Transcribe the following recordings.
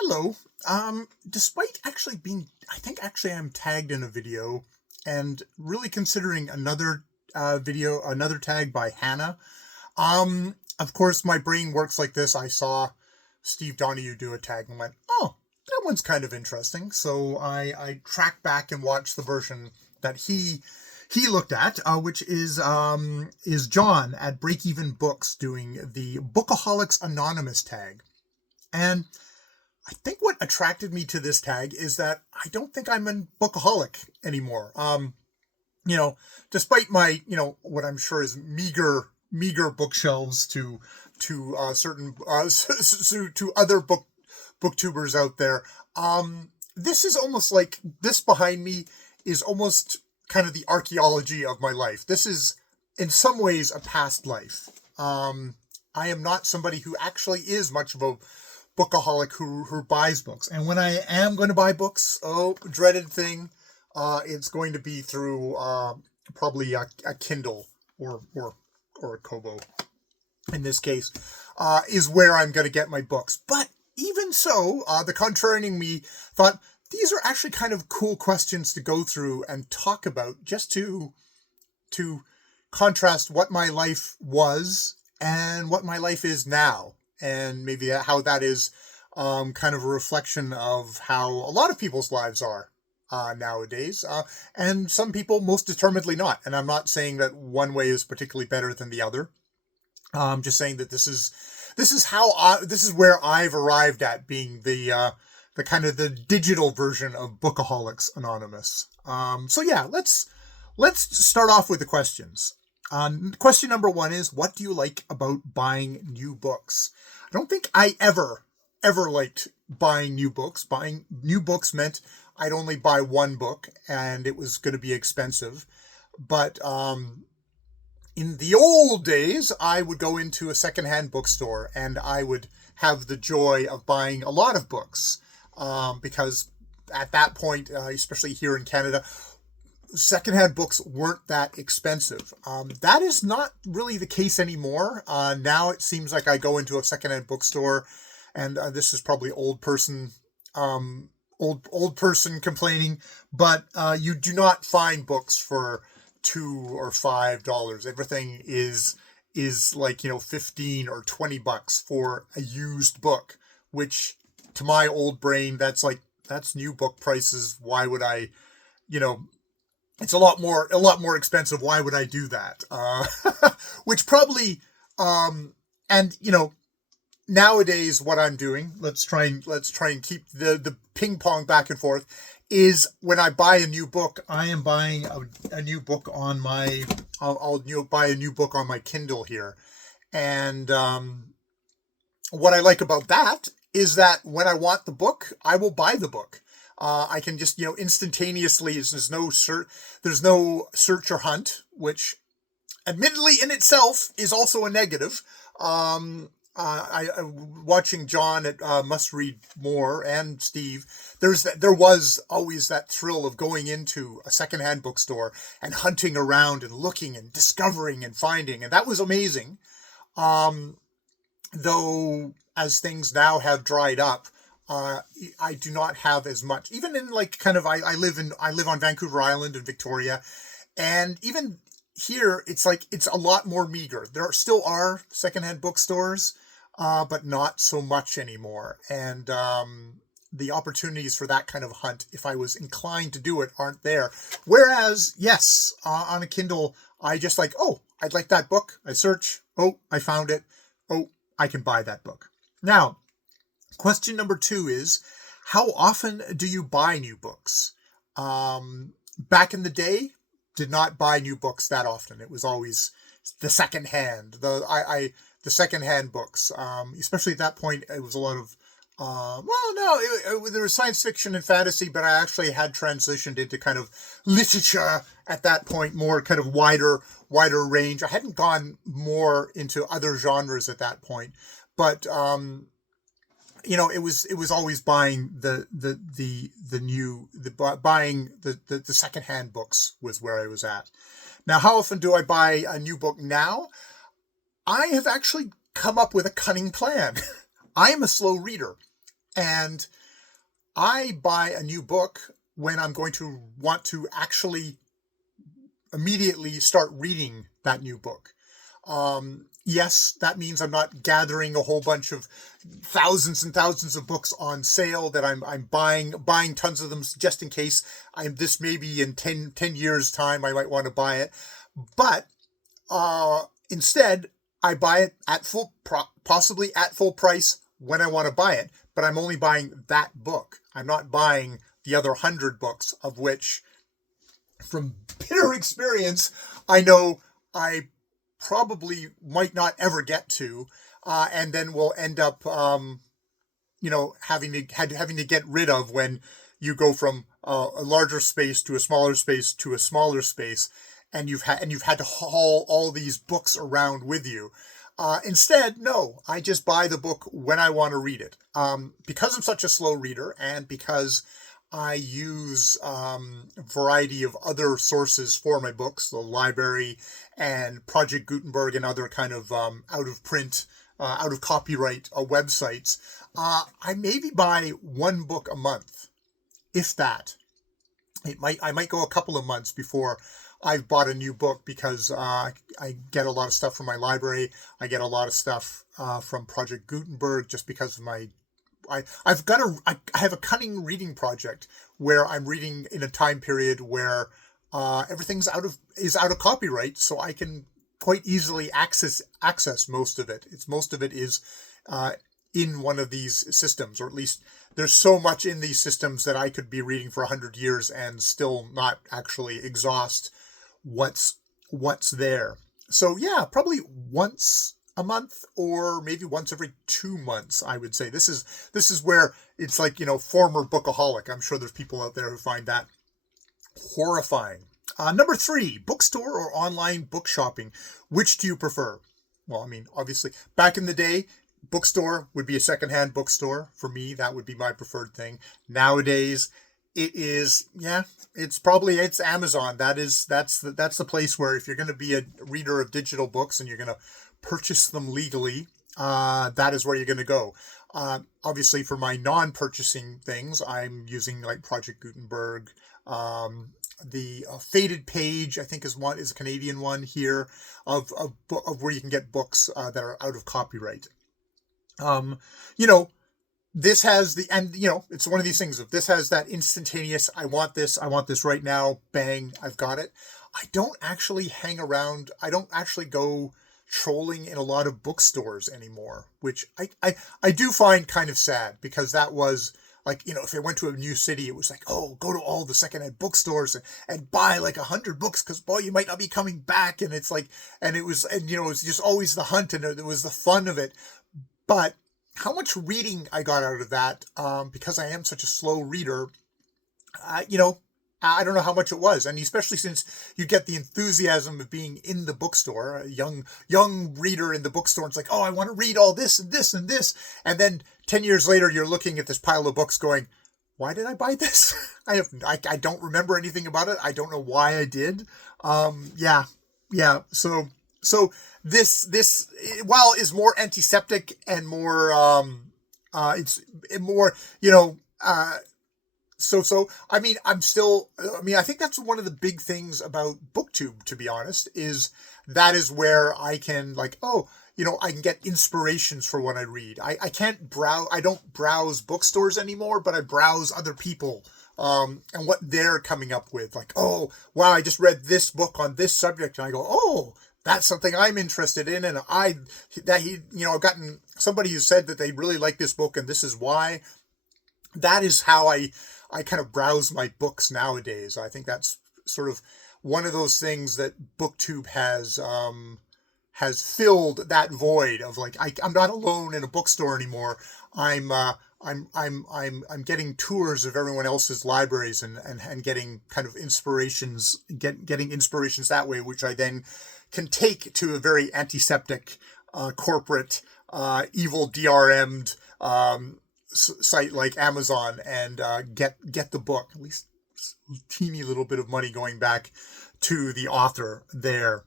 Hello. Despite actually being, I think actually I'm tagged in a video and really considering another another tag by Hannah. Of course, my brain works like this. I saw Steve Donahue do a tag and went, oh, that one's kind of interesting. So I tracked back and watched the version that he looked at, which is John at Break Even Books doing the Bkhlcs Anonymous tag. And I think what attracted me to this tag is that I don't think I'm a bookaholic anymore. You know, despite my, what I'm sure is meager bookshelves to certain to other booktubers out there. This is almost like this behind me is almost kind of the archaeology of my life. This is in some ways a past life. I am not somebody who actually is much of a bookaholic who buys books. And when I am going to buy books, oh, dreaded thing, it's going to be through probably a Kindle or a Kobo in this case, is where I'm going to get my books. But even so, the contrarian me thought these are actually kind of cool questions to go through and talk about, just to contrast what my life was and what my life is now. And maybe how that is kind of a reflection of how a lot of people's lives are nowadays. And some people most determinedly not. And I'm not saying that one way is particularly better than the other. I'm just saying that this is where I've arrived at being the kind of the digital version of Bkhlcs Anonymous. So yeah, let's start off with the questions. Question number one is, what do you like about buying new books? I don't think I ever liked buying new books. Buying new books meant I'd only buy one book and it was going to be expensive. But in the old days, I would go into a secondhand bookstore and I would have the joy of buying a lot of books. Because at that point, especially here in Canada, secondhand books weren't that expensive. That is not really the case anymore. Now it seems like I go into a secondhand bookstore, and this is probably old person complaining, but you do not find books for $2 or $5. Everything is like 15 or $20 for a used book, which to my old brain that's new book prices. Why would I, it's a lot more expensive. Why would I do that? Which probably, nowadays what I'm doing, let's try and keep the ping pong back and forth, is when I buy a new book, I am buying a new book on my, I'll buy a new book on my Kindle here. And, what I like about that is that when I want the book, I will buy the book. I can just, instantaneously, there's no search or hunt, which admittedly in itself is also a negative. Watching John at Must Read More and Steve, there was always that thrill of going into a secondhand bookstore and hunting around and looking and discovering and finding. And that was amazing. Though as things now have dried up, I do not have as much. Even in I live on Vancouver Island in Victoria, and even here it's a lot more meager. There still are secondhand bookstores, but not so much anymore. And the opportunities for that kind of hunt, if I was inclined to do it, aren't there. Whereas, yes, on a Kindle, I just I'd like that book. I search. Oh, I found it. Oh, I can buy that book. Now, question number two is, how often do you buy new books? Back in the day, did not buy new books that often. It was always the secondhand, the secondhand books. Especially at that point, it was a lot of, there was science fiction and fantasy, but I actually had transitioned into kind of literature at that point, more kind of wider range. I hadn't gone more into other genres at that point, but it was always buying buying the secondhand books was where I was at. Now, how often do I buy a new book now? I have actually come up with a cunning plan. I am a slow reader. And I buy a new book when I'm going to want to actually immediately start reading that new book. Yes, that means I'm not gathering a whole bunch of thousands and thousands of books on sale that I'm buying tons of them just in case this maybe in 10 years time I might want to buy it. But instead, I buy it at possibly at full price when I want to buy it, but I'm only buying that book. I'm not buying the other 100 books, of which, from bitter experience, I know I probably might not ever get to, and then will end up, having to get rid of when you go from a larger space to a smaller space to a smaller space, and you've had to haul all these books around with you. Instead, no, I just buy the book when I want to read it. Because I'm such a slow reader, and because I use a variety of other sources for my books, the library and Project Gutenberg and other kind of out of print, out of copyright websites. I maybe buy one book a month, if that. I might go a couple of months before I've bought a new book, because I get a lot of stuff from my library. I get a lot of stuff from Project Gutenberg just because of my I have a cunning reading project where I'm reading in a time period where everything's out of copyright, so I can quite easily access most of it. Most of it is in one of these systems, or at least there's so much in these systems that I could be reading for 100 years and still not actually exhaust what's there. So yeah, probably once a month, or maybe once every 2 months, I would say. This is where it's like, former Bkhlc. I'm sure there's people out there who find that horrifying. Number 3, bookstore or online book shopping. Which do you prefer? Well, I mean, obviously, back in the day, bookstore would be a secondhand bookstore. For me, that would be my preferred thing. Nowadays, it's Amazon. That's the place where, if you're going to be a reader of digital books and you're going to purchase them legally, that is where you're going to go. Obviously, for my non-purchasing things, I'm using like Project Gutenberg. The Faded Page, I think, is a Canadian one here of where you can get books that are out of copyright. This has it's one of these things. If this has that instantaneous, I want this right now, bang, I've got it. I don't actually hang around. I don't actually go trolling in a lot of bookstores anymore, which I do find kind of sad, because that was like, if I went to a new city, it was like, oh, go to all the secondhand bookstores and buy like 100 books, because boy, you might not be coming back. And it's like, it was just always the hunt, and it was the fun of it. But how much reading I got out of that, because I am such a slow reader, I don't know how much it was. And especially since you get the enthusiasm of being in the bookstore, a young reader in the bookstore. It's like, oh, I want to read all this and this and this. And then 10 years later, you're looking at this pile of books going, why did I buy this? I don't remember anything about it. I don't know why I did. Yeah. So this while is more antiseptic and more, it's more, So, I mean, I think that's one of the big things about BookTube, to be honest, is where I can I can get inspirations for what I read. I don't browse bookstores anymore, but I browse other people, and what they're coming up with. Like, oh, wow, I just read this book on this subject, and I go, oh, that's something I'm interested in. And I've gotten somebody who said that they really like this book and this is why. That is how I kind of browse my books nowadays. I think that's sort of one of those things that BookTube has filled that void of, like, I'm not alone in a bookstore anymore. I'm getting tours of everyone else's libraries and getting kind of getting inspirations that way, which I then can take to a very antiseptic, corporate, evil DRM'd, site like Amazon, and get the book, at least a teeny little bit of money going back to the author there.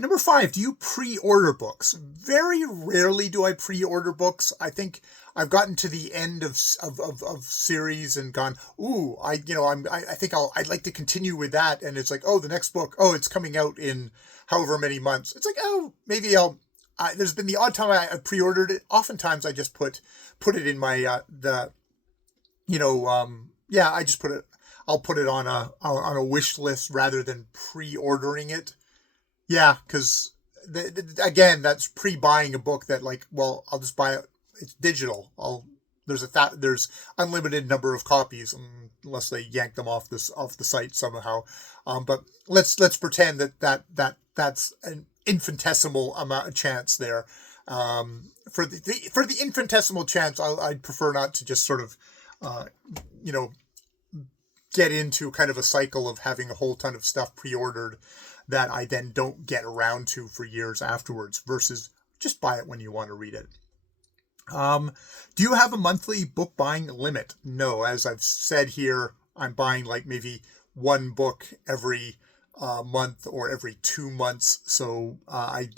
Number five, do you pre-order books? Very rarely do I pre-order books. I think I've gotten to the end of series and gone, ooh, I think I'd like to continue with that. And it's like, oh, the next book, oh, it's coming out in however many months. It's like, oh, maybe there's been the odd time I pre-ordered it. Oftentimes I just put it in my, I just I'll put it on a wish list rather than pre-ordering it. Yeah, because again, that's pre-buying a book that like, well, I'll just buy it. It's digital. There's unlimited number of copies unless they yank them off the site somehow. But let's pretend that's an infinitesimal amount of chance there. For the infinitesimal chance, I'd prefer not to just sort of, get into kind of a cycle of having a whole ton of stuff pre-ordered that I then don't get around to for years afterwards, versus just buy it when you want to read it. Do you have a monthly book buying limit? No, as I've said here, I'm buying like maybe one book every month or every 2 months. So I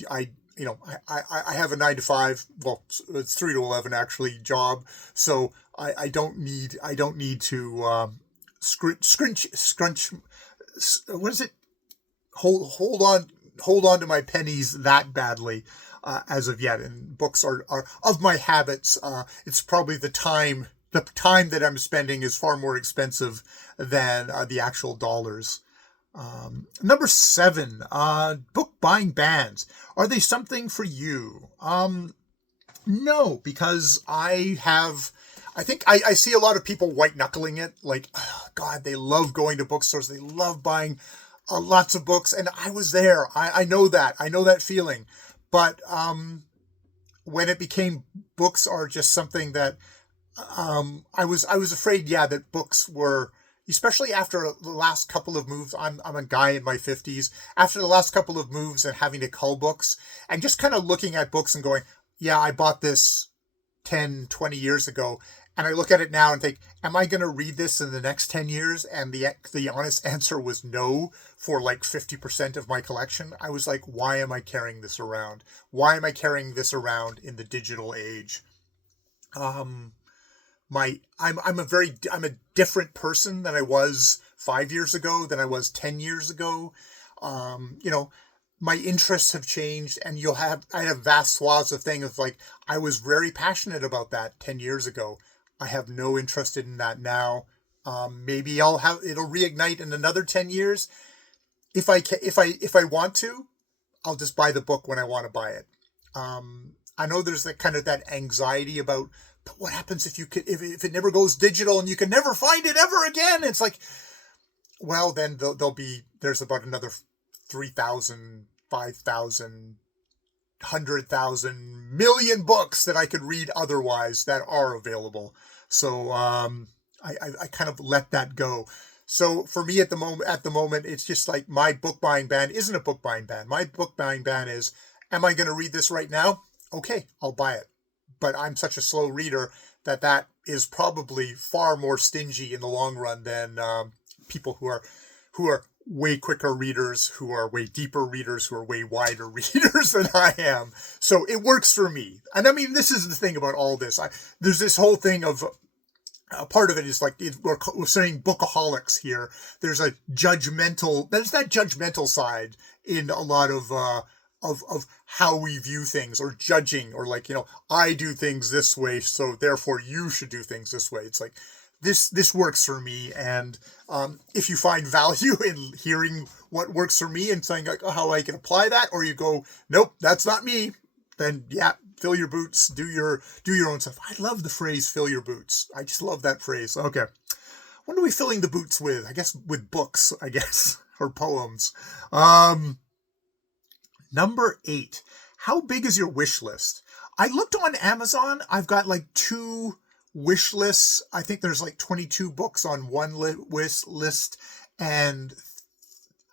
have a 9 to 5, well, it's 3 to 11 actually job. So I don't need to scrunch. What is it? Hold on to my pennies that badly as of yet. And books are of my habits. It's probably the time that I'm spending is far more expensive than the actual dollars. Number 7, book buying bans. Are they something for you? No, because I think I see a lot of people white knuckling it. Like, oh God, they love going to bookstores. They love buying lots of books. And I was there. I know that feeling. But when it became books are just something that I was afraid, that books were, especially after the last couple of moves. I'm a guy in my 50s. After the last couple of moves and having to cull books and just kind of looking at books and going, yeah, I bought this 10, 20 years ago. And I look at it now and think, am I going to read this in the next 10 years? And the honest answer was no for like 50% of my collection. I was like, why am I carrying this around? Why am I carrying this around in the digital age? I'm a different person than I was 5 years ago, than I was 10 years ago. My interests have changed, and I have vast swaths of things like, I was very passionate about that 10 years ago. I have no interest in that now. Maybe it'll reignite in another 10 years. If I want to, I'll just buy the book when I want to buy it. I know there's that anxiety about, but what happens if it never goes digital and you can never find it ever again? It's like, well, then there's about another 3,000, 5,000, 100,000 million books that I could read otherwise that are available. So I kind of let that go. So for me at the moment, it's just like my book buying ban isn't a book buying ban. My book buying ban is, am I going to read this right now? Okay, I'll buy it. But I'm such a slow reader that is probably far more stingy in the long run than people who are way quicker readers, who are way deeper readers, who are way wider readers than I am. So it works for me. And I mean, this is the thing about all this. There's this whole thing of, part of it is like, we're saying Bkhlcs here. There's that judgmental side in a lot of how we view things, or judging, or like, I do things this way, so therefore you should do things this way. It's like, this works for me. And if you find value in hearing what works for me and saying like, how I can apply that, or you go, nope, that's not me, then yeah, fill your boots, do your own stuff. I love the phrase fill your boots. I just love that phrase. Okay. What are we filling the boots with? I guess with books, or poems. Number 8, how big is your wish list? I looked on Amazon. I've got like 2 wish lists. I think there's like 22 books on one wish list and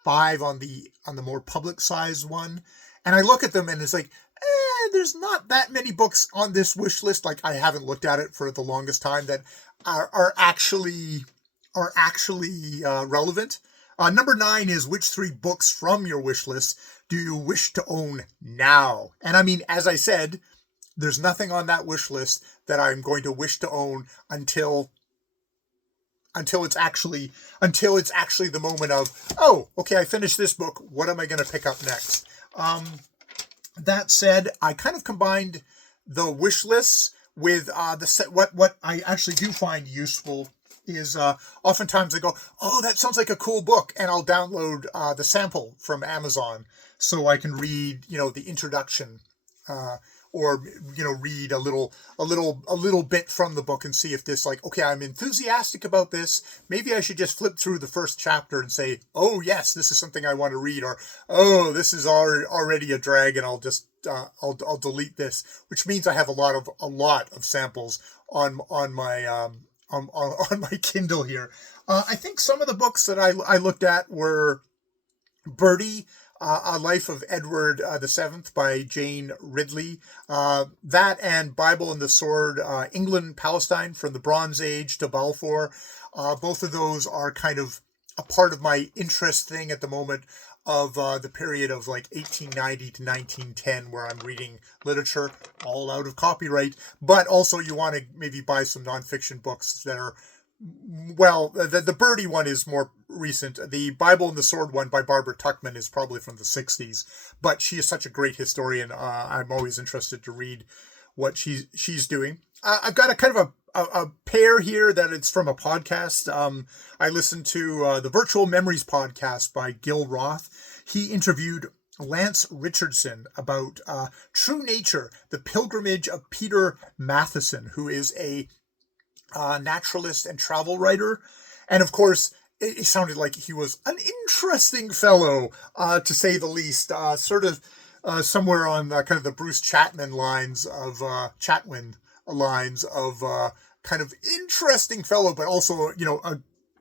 5 on the more public size one. And I look at them and it's like, there's not that many books on this wish list. Like, I haven't looked at it for the longest time that are actually relevant. Number 9 is, which 3 books from your wish list do you wish to own now? And I mean, as I said, there's nothing on that wish list that I'm going to wish to own until it's actually the moment of, oh, okay, I finished this book. What am I going to pick up next? That said, I kind of combined the wish lists with the set. What I actually do find useful is oftentimes I go, oh, that sounds like a cool book, and I'll download the sample from Amazon so I can read, the introduction, or read a little bit from the book and see if this, like, okay, I'm enthusiastic about this. Maybe I should just flip through the first chapter and say, oh yes, this is something I want to read, or oh, this is already a drag, and I'll just I'll delete this, which means I have a lot of samples on my on my Kindle here. I think some of the books that I looked at were Birdie, A Life of Edward VII by Jane Ridley. That and Bible and the Sword, England, Palestine, from the Bronze Age to Balfour. Both of those are kind of a part of my interest thing at the moment of the period of like 1890 to 1910, where I'm reading literature all out of copyright. But also you want to maybe buy some nonfiction books that are, well, the Birdie one is more recent. The Bible and the Sword one by Barbara Tuchman is probably from the 60s, but she is such a great historian. I'm always interested to read what she's doing. I've got a kind of a pair here that it's from a podcast. I listened to the Virtual Memories podcast by Gil Roth. He interviewed Lance Richardson about True Nature, the Pilgrimage of Peter Matheson, who is a naturalist and travel writer. And of course, it sounded like he was an interesting fellow, to say the least, sort of somewhere on kind of the Bruce Chatwin lines of kind of interesting fellow, but also,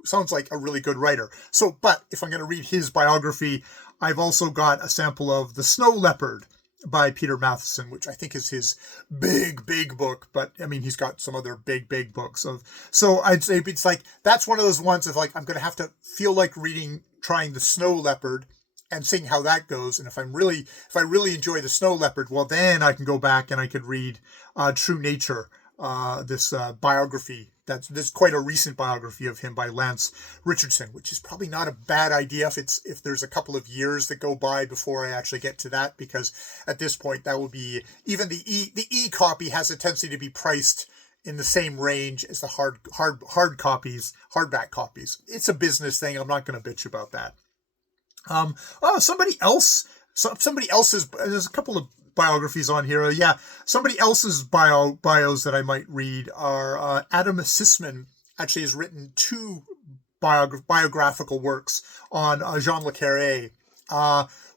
sounds like a really good writer. So, but if I'm going to read his biography, I've also got a sample of The Snow Leopard by Peter Matheson, which I think is his big book, but I mean, he's got some other big books so I'd say it's like, that's one of those ones of like, I'm going to have to feel like trying The Snow Leopard and seeing how that goes. And if I really enjoy The Snow Leopard, well, then I can go back and I could read True Nature, this biography. This quite a recent biography of him by Lance Richardson, which is probably not a bad idea if there's a couple of years that go by before I actually get to that, because at this point that will be, even the e copy has a tendency to be priced in the same range as the hard copies, hardback copies. It's a business thing. I'm not going to bitch about that. Somebody else's, there's a couple of biographies on here. Somebody else's bios that I might read are Adam Sisman actually has written 2 biographical works on Jean le Carré.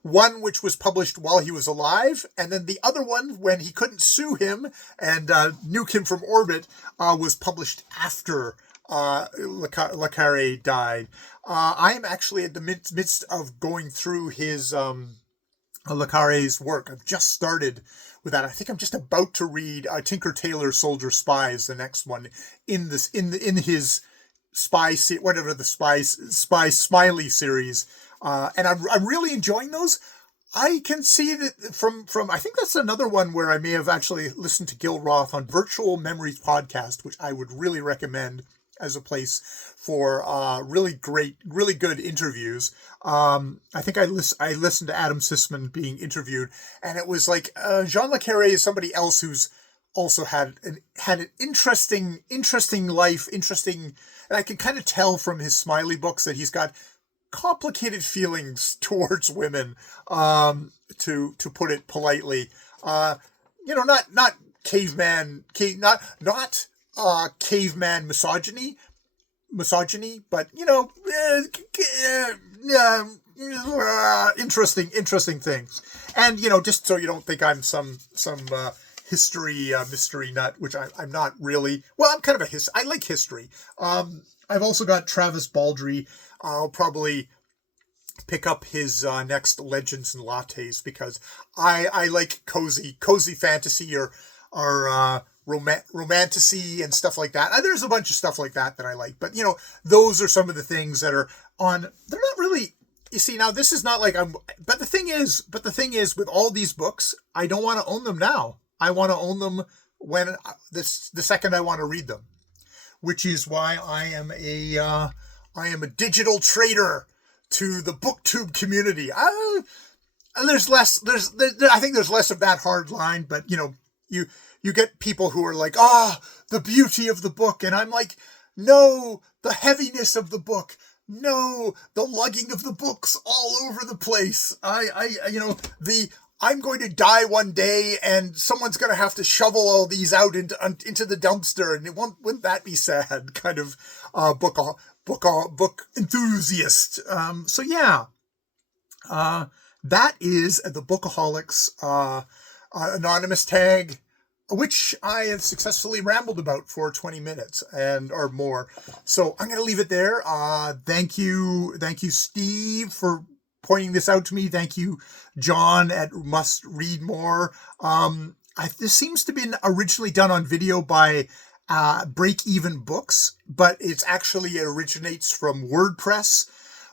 One which was published while he was alive, and then the other one, when he couldn't sue him and nuke him from orbit, was published after le Carré died. I am actually at the midst of going through his le Carré's work. I've just started with that. I think I'm just about to read Tinker Tailor Soldier Spies, the next one in his spy Smiley series, and I'm really enjoying those. I can see that from I think that's another one where I may have actually listened to Gil Roth on Virtual Memories podcast, which I would really recommend as a place for really good interviews. I think I listened to Adam Sisman being interviewed, and it was like Jean le Carré is somebody else who's also had an interesting life, and I can kind of tell from his Smiley books that he's got complicated feelings towards women, to put it politely. Not caveman misogyny, but interesting things. And just so you don't think I'm some history mystery nut, which I'm not really. Well, I'm kind of I like history. I've also got Travis Baldree. I'll probably pick up his next Legends and Lattes, because I like cozy fantasy or romanticy and stuff like that. There's a bunch of stuff like that I like, but those are some of the things that are on. They're not really. You see, now this is not like I'm. But the thing is, with all these books, I don't want to own them now. I want to own them when the second I want to read them, which is why I am a digital trader to the booktube community. I think there's less of that hard line, but you get people who are like, the beauty of the book, and I'm like, no, the heaviness of the book, no, the lugging of the books all over the place. I'm going to die one day, and someone's going to have to shovel all these out into the dumpster, and wouldn't that be sad? Kind of book enthusiast. So yeah, that is the Bkhlcs anonymous tag, which I have successfully rambled about for 20 minutes or more. So I'm going to leave it there. Thank you, Steve, for pointing this out to me. Thank you, John at Must Read More. This seems to have been originally done on video by Break Even Books, but it originates from WordPress,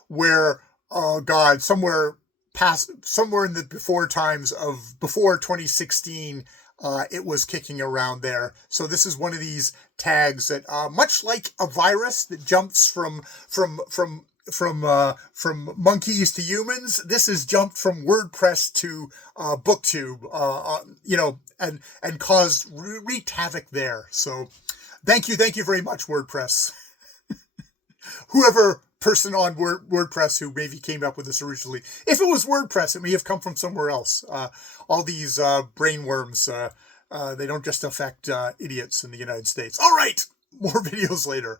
where, oh God, somewhere in the before 2016, it was kicking around there. So this is one of these tags that, much like a virus that jumps from monkeys to humans, this has jumped from WordPress to BookTube, and wreaked havoc there. So thank you very much, WordPress. Whoever person on WordPress who maybe came up with this originally. If it was WordPress, it may have come from somewhere else. All these brainworms, they don't just affect idiots in the United States. All right, more videos later.